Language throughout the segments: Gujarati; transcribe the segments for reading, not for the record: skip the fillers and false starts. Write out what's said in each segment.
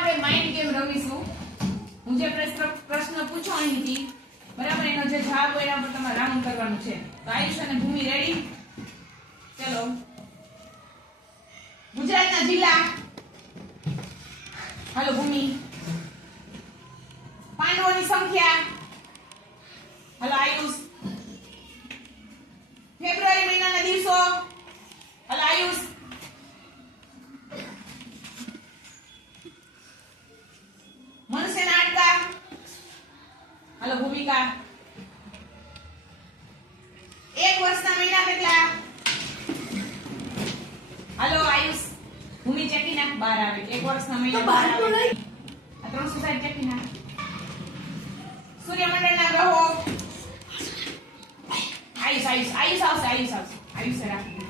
આપણે માઇન્ડ ગેમ રમીશું. હું જે પ્રશ્ન પૂછો અહીંથી બરાબર એનો જે જવાબ હોય એના પર તમારે રાઉન્ડ કરવાનું છે. તો આયુષ અને ભૂમિ રેડી? ચલો. ગુજરાતના જિલ્લા. હાલો ભૂમિ. પાંડવોની સંખ્યા. હાલો આયુષ. ફેબ્રુઆરી મહિનાના દિવસો. હાલો આયુષ. મનુષ્યના હાડકા. હાલો ભૂમિકા. એક વર્ષના મહિના કેટલા? હાલો આયુષ. ભૂમિ ચેકી નાખ, 12 આવે. એક વર્ષના મહિના 12 આવે. આ 360 ચેકી નાખ. સૂર્યમંડળના ગ્રહો. આયુષ આવશે. આયુષ રાખી.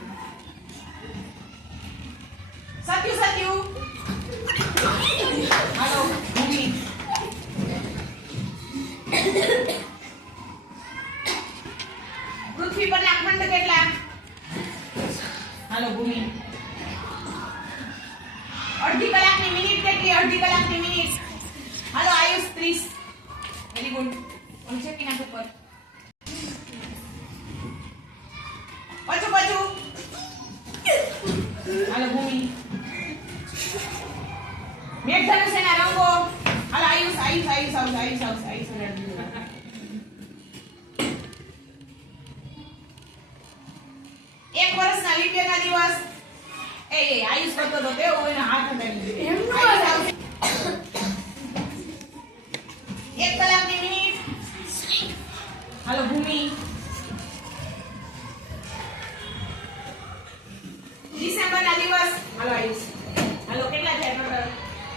સત્યુ. હાલો ભૂમિ. પૃથ્વી પરના ખંડ કેટલા? હાલો ભૂમિ. અડધી કલાકની મિનિટ કેટલી? અડધી કલાકની મિનિટ. હાલો આયુષ 30. Very good. ઓન ચેકી નાખ ઉપર. પાછું. હાલો ભૂમિ. મેઘધનુષના રંગો. હાલો આયુષ આવશે. એક વર્ષના લીપ યરના દિવસ. એ આયુષ કરતો તો તેવો એના હાથ હતા.